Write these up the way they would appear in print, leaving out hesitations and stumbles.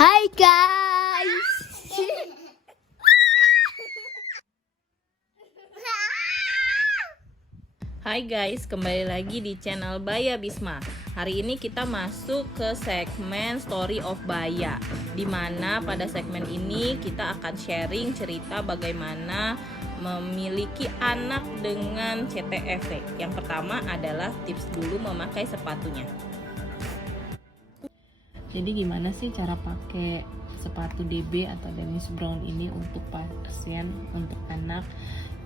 Hai guys. Hai guys, kembali lagi di channel Baya Bisma. Hari ini kita masuk ke segmen Story of Baya, dimana pada segmen ini kita akan sharing cerita bagaimana memiliki anak dengan CTFV. Yang pertama adalah tips dulu memakai sepatunya. Jadi gimana sih cara pakai sepatu DB atau Dennis Brown ini untuk pasien, untuk anak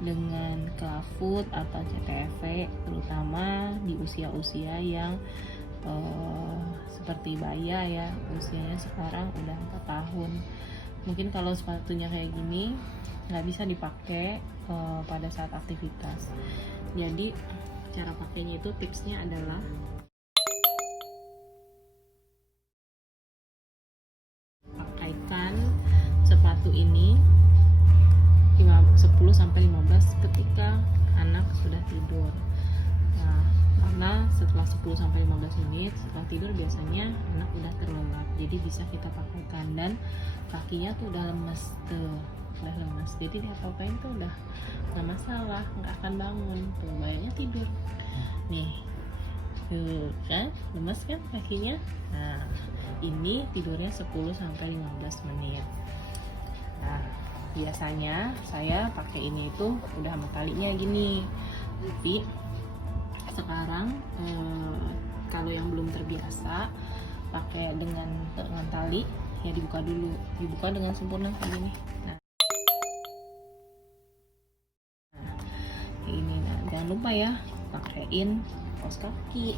dengan clubfoot atau CTFV, terutama di usia-usia yang seperti Baya ya, usianya sekarang udah 4 tahun. Mungkin kalau sepatunya kayak gini nggak bisa dipakai pada saat aktivitas. Jadi cara pakainya itu tipsnya adalah pakaikan sepatu ini 10-15 ketika anak sudah tidur. Nah, karena setelah 10-15 menit setelah tidur biasanya anak udah terlelap, jadi bisa kita pakaikan. Dan kakinya tuh udah lemes tuh, udah lemes, jadi diapa-apain tuh udah nggak masalah, nggak akan bangun tuh, bayangnya tidur nih tuh kan, lemes kan kakinya. Nah, ini tidurnya 10-15 menit. Nah, biasanya saya pakai ini itu udah sama talinya gini. Tapi sekarang kalau yang belum terbiasa pakai dengan tali, ya dibuka dulu, dibuka dengan sempurna kayak gini. Nah, ini jangan lupa ya pakaiin kaos kaki,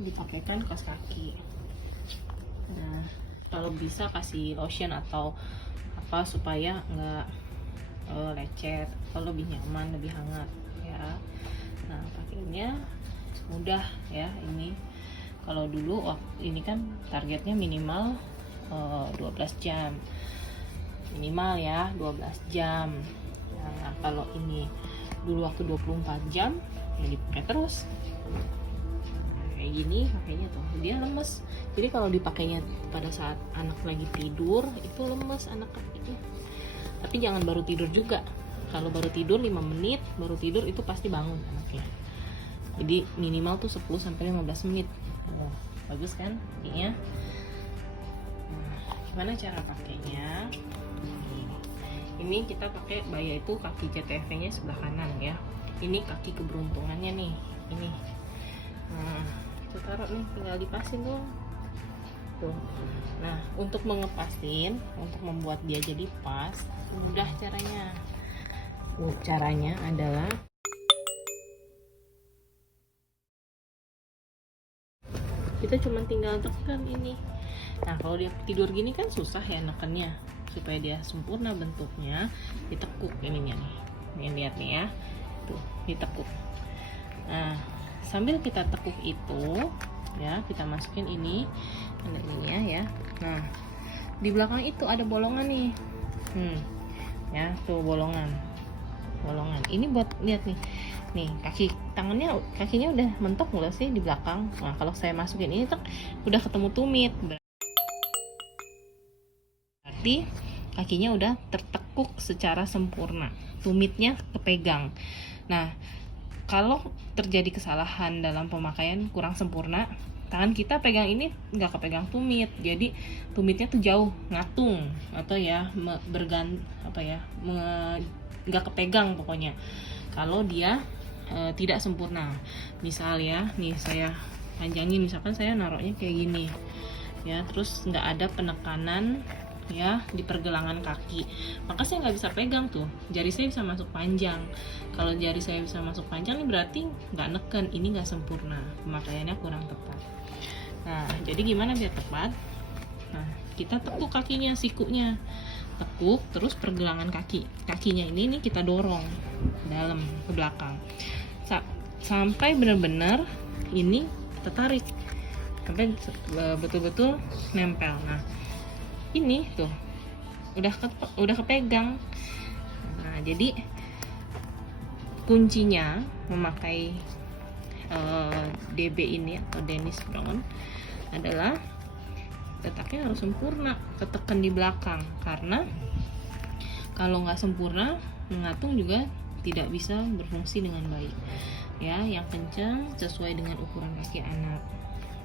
dipakaikan kaos kaki. Nah, kalau bisa kasih lotion atau apa supaya nggak lecet, kalau lebih nyaman, lebih hangat ya. Nah, pakainya mudah ya. Ini kalau dulu ini kan targetnya minimal 12 jam minimal ya, 12 jam. Nah, kalau ini dulu waktu 24 jam ya dipakai terus. Kayak gini pakainya tuh dia lemes. Jadi kalau dipakainya pada saat anak lagi tidur itu lemes anak kakinya. Tapi jangan baru tidur juga. Kalau baru tidur 5 menit baru tidur itu pasti bangun anaknya. Jadi minimal tuh 10-15 menit. Oh, bagus kan kakinya. Nah, gimana cara pakainya? Ini kita pakai Baya itu kaki CTV-nya sebelah kanan ya. Ini kaki keberuntungannya nih. Ini. Nah, kita taruh nih, tinggal dipasin dong. Tuh. Nah, untuk mengepasin, untuk membuat dia jadi pas, mudah caranya. Caranya adalah kita cuma tinggal tekan ini. Nah, kalau dia tidur gini kan susah ya nekennya. Supaya dia sempurna bentuknya, ditekuk ininya nih. Nih lihat nih ya. Tuh, ditekuk. Nah, sambil kita tekuk itu ya, kita masukin ini ininya ya. Nah, di belakang itu ada bolongan nih. Ya, tuh bolongan. Ini buat lihat nih. Nih, kakinya udah mentok nggak sih di belakang? Nah, kalau saya masukin ini tuh udah ketemu tumit. Berarti kakinya udah tertekuk secara sempurna. Tumitnya kepegang. Nah, kalau terjadi kesalahan dalam pemakaian kurang sempurna, tangan kita pegang ini nggak kepegang tumit, jadi tumitnya tuh jauh ngatung atau ya nggak kepegang pokoknya. Kalau dia tidak sempurna, misal ya, nih saya panjangin, misalkan saya naruhnya kayak gini ya, terus nggak ada penekanan ya di pergelangan kaki, maka saya nggak bisa pegang tuh, jari saya bisa masuk panjang. Kalau jari saya bisa masuk panjang ini berarti nggak neken, ini nggak sempurna, pemakaiannya kurang tepat. Nah, jadi gimana biar tepat? Nah, kita tekuk kakinya, sikunya tekuk, terus pergelangan kakinya ini nih kita dorong dalam ke belakang sampai benar-benar ini kita tarik sampai betul-betul nempel. Nah, ini tuh udah kepegang. Nah, jadi kuncinya memakai DB ini atau Dennis Brown adalah letaknya harus sempurna, ketekan di belakang, karena kalau nggak sempurna mengatung juga tidak bisa berfungsi dengan baik ya. Yang kencang sesuai dengan ukuran kaki anak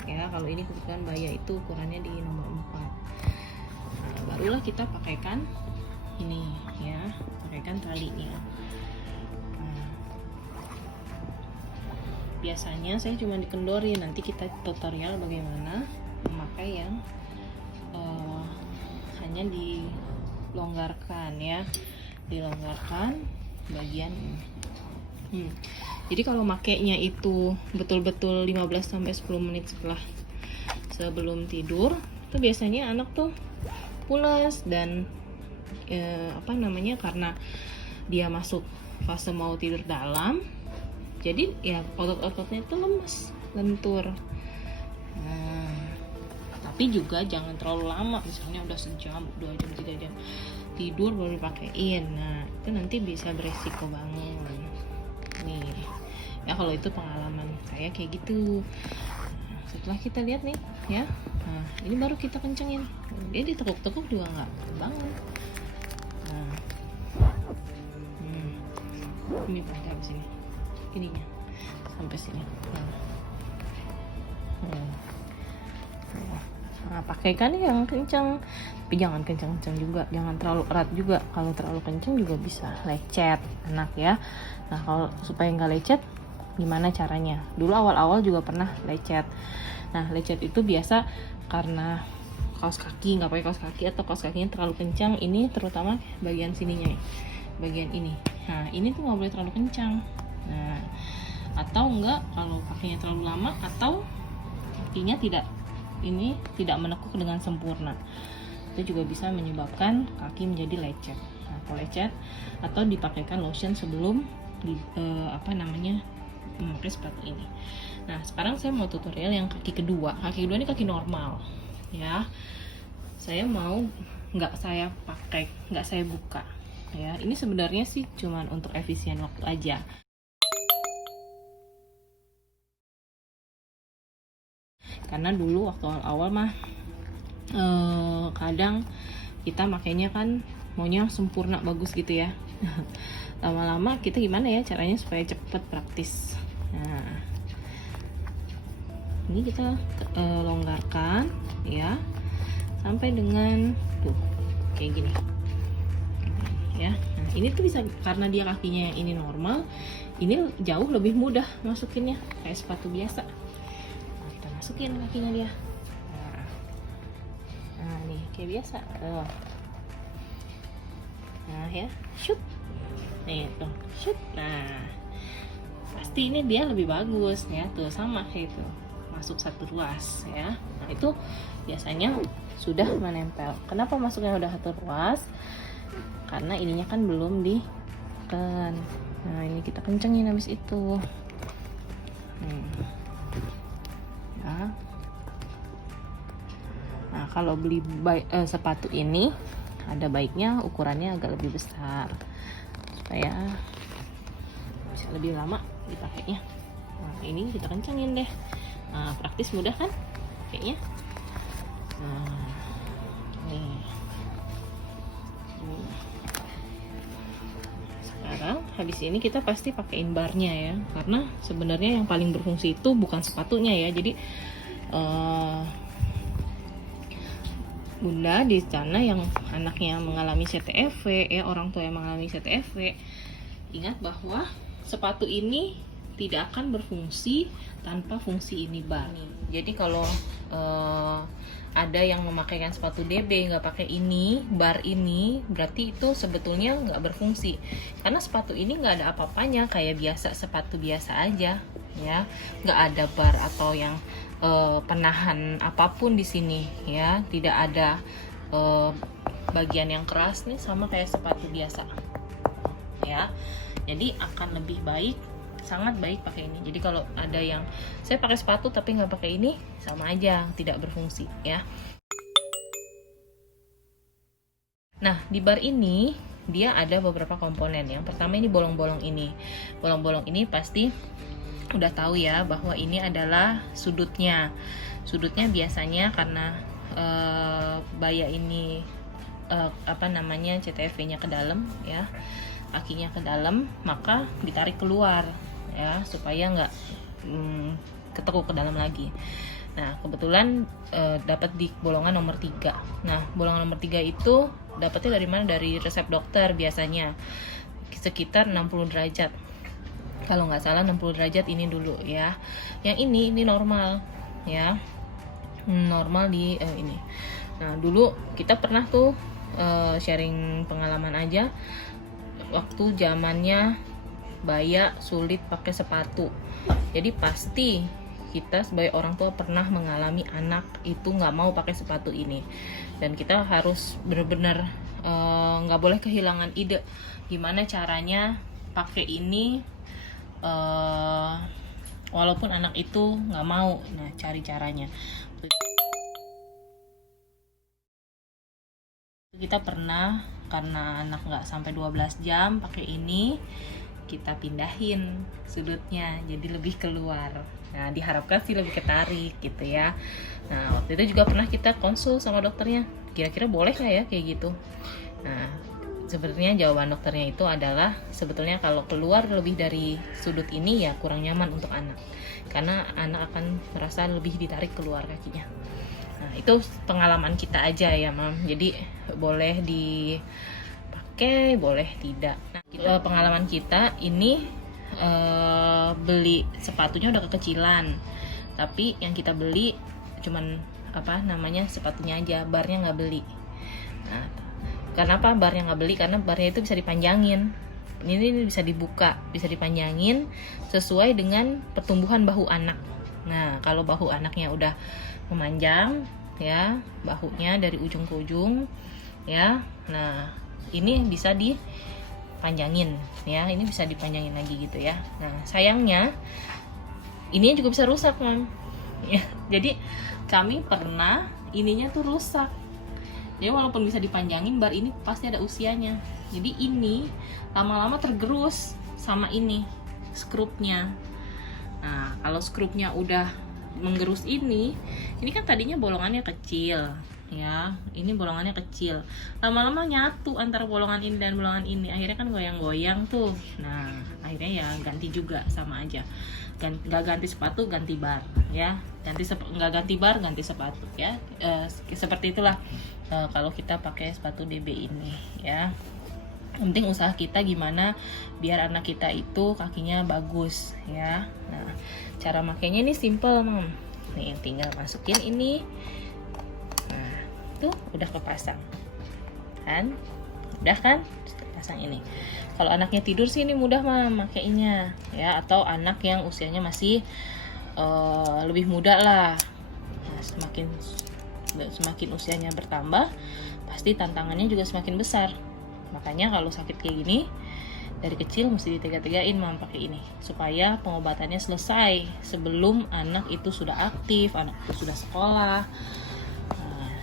ya. Kalau ini kebetulan Baya itu ukurannya di nomor 4. Nah, barulah kita pakaikan ini ya, pakaikan talinya. Nah, biasanya saya cuma dikendorin, nanti kita tutorial bagaimana memakai yang hanya dilonggarkan ya, dilonggarkan bagian ini. Jadi kalau makainya itu betul-betul 15-10 menit sebelum tidur, itu biasanya anak tuh pulas dan karena dia masuk fase mau tidur dalam, jadi ya otot-ototnya itu lemes, lentur. Nah, tapi juga jangan terlalu lama, misalnya udah sejam, 2 jam, 3 jam tidur baru dipakein. Nah, itu nanti bisa beresiko bangun nih ya, kalau itu pengalaman saya kayak gitu. Nah, setelah kita lihat nih ya, nah ini baru kita kencengin, dia ditekuk-tekuk juga nggak bangun. Nah, ini sampai sini, ininya sampai sini. Nah, pakaikan yang kencang, tapi jangan kencang-kencang juga, jangan terlalu erat juga. Kalau terlalu kencang juga bisa lecet anak ya. Nah, kalau supaya nggak lecet, gimana caranya? Dulu awal-awal juga pernah lecet. Nah, lecet itu biasa karena kaos kaki, nggak pakai kaos kaki atau kaos kakinya terlalu kencang. Ini terutama bagian sininya, bagian ini. Nah, ini tuh nggak boleh terlalu kencang. Nah, atau enggak kalau kakinya terlalu lama atau kakinya tidak menekuk dengan sempurna, itu juga bisa menyebabkan kaki menjadi lecet. Nah, kalau lecet atau dipakaikan lotion sebelum memakai sepatu ini. Nah, sekarang saya mau tutorial yang kaki kedua. Kaki kedua ini kaki normal ya. Saya mau nggak saya buka ya. Ini sebenarnya sih cuman untuk efisien waktu aja. Karena dulu waktu awal-awal mah kadang kita makainya kan maunya sempurna bagus gitu ya. Lama-lama kita gimana ya caranya supaya cepet praktis. Nah, ini kita longgarkan ya sampai dengan tuh kayak gini ya. Nah, ini tuh bisa karena dia kakinya yang ini normal, ini jauh lebih mudah masukinnya kayak sepatu biasa. Masukin kakinya dia. Nah nih kayak biasa. Nah ya, shoot. Nih tuh, shoot. Nah, pasti ini dia lebih bagus ya. Tuh sama kayak itu. Masuk satu ruas ya. Nah itu biasanya sudah menempel. Kenapa masuknya udah satu ruas? Karena ininya kan belum ditekan. Nah ini kita kencengin habis itu. Nah, kalau beli sepatu ini ada baiknya ukurannya agak lebih besar supaya bisa lebih lama dipakainya. Nah, ini kita kencengin deh. Nah, praktis mudah kan kayaknya. Nah, nih. Sekarang habis ini kita pasti pakein barnya ya, karena sebenarnya yang paling berfungsi itu bukan sepatunya ya. Jadi bunda di sana yang anaknya mengalami CTFV ya, orang tua yang mengalami CTFV, ingat bahwa sepatu ini tidak akan berfungsi tanpa fungsi ini bar. Jadi kalau ada yang memakaikan sepatu DB nggak pakai ini, bar ini, berarti itu sebetulnya nggak berfungsi. Karena sepatu ini nggak ada apa-apanya, kayak biasa, sepatu biasa aja ya, nggak ada bar atau yang penahan apapun di sini ya, tidak ada bagian yang keras nih, sama kayak sepatu biasa ya. Jadi akan lebih baik, sangat baik pakai ini. Jadi kalau ada yang saya pakai sepatu tapi nggak pakai ini, sama aja tidak berfungsi ya. Nah, di bar ini dia ada beberapa komponen. Yang pertama ini bolong-bolong ini. Bolong-bolong ini pasti udah tahu ya bahwa ini adalah sudutnya. Sudutnya biasanya karena Baya ini CTFV-nya ke dalam ya, kakinya ke dalam, maka ditarik keluar ya supaya nggak ketekuk ke dalam lagi. Nah kebetulan dapat di bolongan nomor 3. Nah bolongan nomor 3 itu dapatnya dari mana? Dari resep dokter biasanya sekitar 60 derajat. Kalau nggak salah 60 derajat ini dulu ya. Yang ini normal ya, normal di ini. Nah dulu kita pernah tuh sharing pengalaman aja waktu zamannya Baya sulit pakai sepatu. Jadi pasti kita sebagai orang tua pernah mengalami anak itu nggak mau pakai sepatu ini, dan kita harus benar-benar nggak boleh kehilangan ide gimana caranya pakai ini walaupun anak itu nggak mau. Nah cari caranya. Kita pernah, karena anak nggak sampai 12 jam pakai ini, kita pindahin sudutnya jadi lebih keluar. Nah diharapkan sih lebih ketarik gitu ya. Nah waktu itu juga pernah kita konsul sama dokternya, kira-kira boleh nggak ya kayak gitu. Nah sebenarnya jawaban dokternya itu adalah sebetulnya kalau keluar lebih dari sudut ini ya kurang nyaman untuk anak, karena anak akan merasa lebih ditarik keluar kakinya. Nah itu pengalaman kita aja ya Mam, jadi boleh dipakai boleh tidak. Nah pengalaman kita ini beli sepatunya udah kekecilan, tapi yang kita beli cuman sepatunya aja, barnya nggak beli. Nah kenapa barnya nggak beli? Karena barnya itu bisa dipanjangin, ini bisa dibuka, bisa dipanjangin sesuai dengan pertumbuhan bahu anak. Nah kalau bahu anaknya udah memanjang ya, bahunya dari ujung ke ujung ya, nah ini bisa dipanjangin ya, ini bisa dipanjangin lagi gitu ya. Nah sayangnya ini juga bisa rusak Mam ya, jadi kami pernah ininya tuh rusak. Jadi walaupun bisa dipanjangin, bar ini pasti ada usianya, jadi ini lama-lama tergerus sama ini skrupnya. Nah kalau skrupnya udah menggerus ini kan tadinya bolongannya kecil ya, ini bolongannya kecil, lama-lama nyatu antara bolongan ini dan bolongan ini, akhirnya kan goyang-goyang tuh. Nah akhirnya ya ganti juga, sama aja, nggak ganti sepatu ganti bar ya, nggak ganti bar ganti sepatu ya. Seperti itulah kalau kita pakai sepatu DB ini ya. Yang penting usaha kita gimana biar anak kita itu kakinya bagus ya. Nah cara makainya ini simple Mam, nih tinggal masukin ini. Nah tuh udah kepasang kan, udah kan pasang ini. Kalau anaknya tidur sih ini mudah Mam makainya ya, atau anak yang usianya masih lebih muda lah. Nah, semakin usianya bertambah pasti tantangannya juga semakin besar. Makanya kalau sakit kayak gini dari kecil mesti ditega-tegain Mam pakai ini supaya pengobatannya selesai sebelum anak itu sudah aktif, anak itu sudah sekolah. Nah,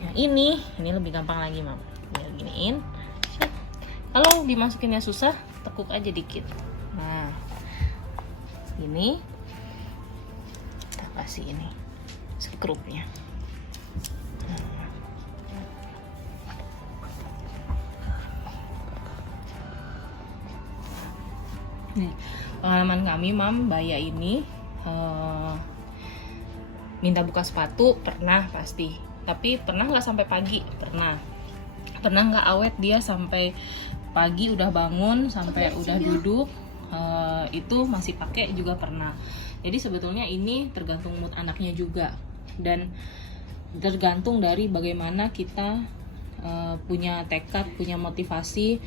yang ini lebih gampang lagi Mam, tinggal giniin. Kalau dimasukinnya susah, tekuk aja dikit. Nah ini kita kasih ini skrupnya. Nih, pengalaman kami Mam, Baya ini minta buka sepatu pernah pasti, tapi pernah nggak sampai pagi, pernah nggak awet dia sampai pagi, udah bangun sampai udah duduk itu masih pakai juga pernah. Jadi sebetulnya ini tergantung mood anaknya juga, dan tergantung dari bagaimana kita punya tekad, punya motivasi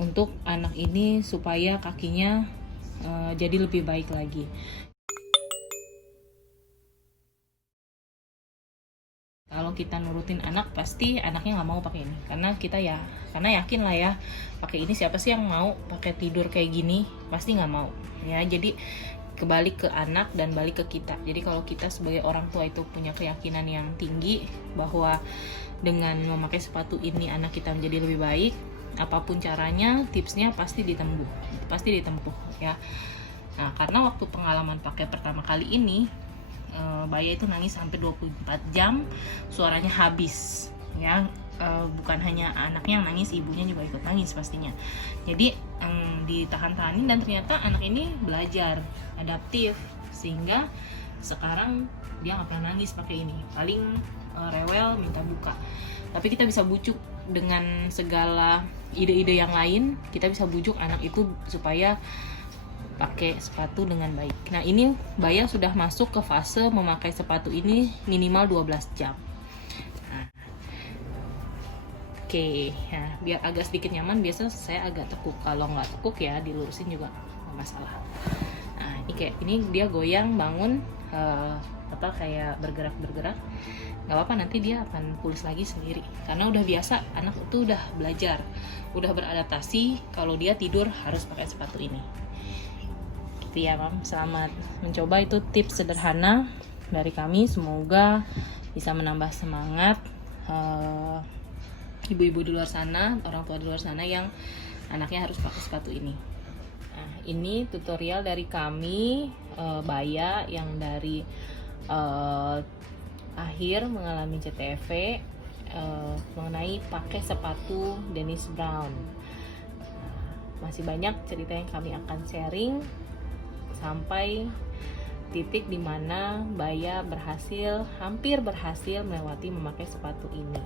untuk anak ini supaya kakinya jadi lebih baik lagi. Kalau kita nurutin anak, pasti anaknya nggak mau pakai ini, karena yakin lah ya, pakai ini siapa sih yang mau pakai tidur kayak gini, pasti nggak mau ya. Jadi kebalik ke anak dan balik ke kita. Jadi kalau kita sebagai orang tua itu punya keyakinan yang tinggi bahwa dengan memakai sepatu ini anak kita menjadi lebih baik, apapun caranya, tipsnya pasti ditempuh ya. Nah karena waktu pengalaman pakai pertama kali ini Baya itu nangis sampai 24 jam, suaranya habis ya. Bukan hanya anaknya yang nangis, ibunya juga ikut nangis pastinya. Jadi ditahan-tahanin, dan ternyata anak ini belajar adaptif, sehingga sekarang dia nggak pernah nangis pakai ini. Paling rewel minta buka, tapi kita bisa bujuk dengan segala ide-ide yang lain. Kita bisa bujuk anak itu supaya pakai sepatu dengan baik. Nah, ini Baya sudah masuk ke fase memakai sepatu ini minimal 12 jam. Oke, nah, biar agak sedikit nyaman, biasanya saya agak tekuk. Kalau nggak tekuk ya dilurusin juga nggak masalah. Nah, ini dia goyang, bangun, kayak bergerak. Nggak apa-apa, nanti dia akan pulus lagi sendiri. Karena udah biasa, anak itu udah belajar, udah beradaptasi kalau dia tidur harus pakai sepatu ini. Gitu ya, Mam. Selamat mencoba, itu tips sederhana dari kami. Semoga bisa menambah semangat ibu-ibu di luar sana, orang tua di luar sana yang anaknya harus pakai sepatu ini. Nah, ini tutorial dari kami, Baya yang dari akhir mengalami CTV, mengenai pakai sepatu Dennis Brown. Masih banyak cerita yang kami akan sharing sampai titik dimana Baya hampir berhasil melewati memakai sepatu ini.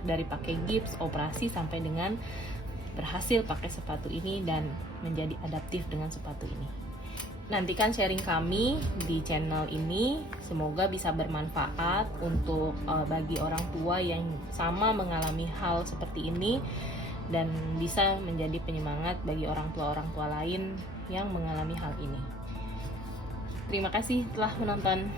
Dari pakai gips, operasi, sampai dengan berhasil pakai sepatu ini dan menjadi adaptif dengan sepatu ini. Nantikan sharing kami di channel ini, semoga bisa bermanfaat untuk bagi orang tua yang sama mengalami hal seperti ini, dan bisa menjadi penyemangat bagi orang tua lain yang mengalami hal ini. Terima kasih telah menonton.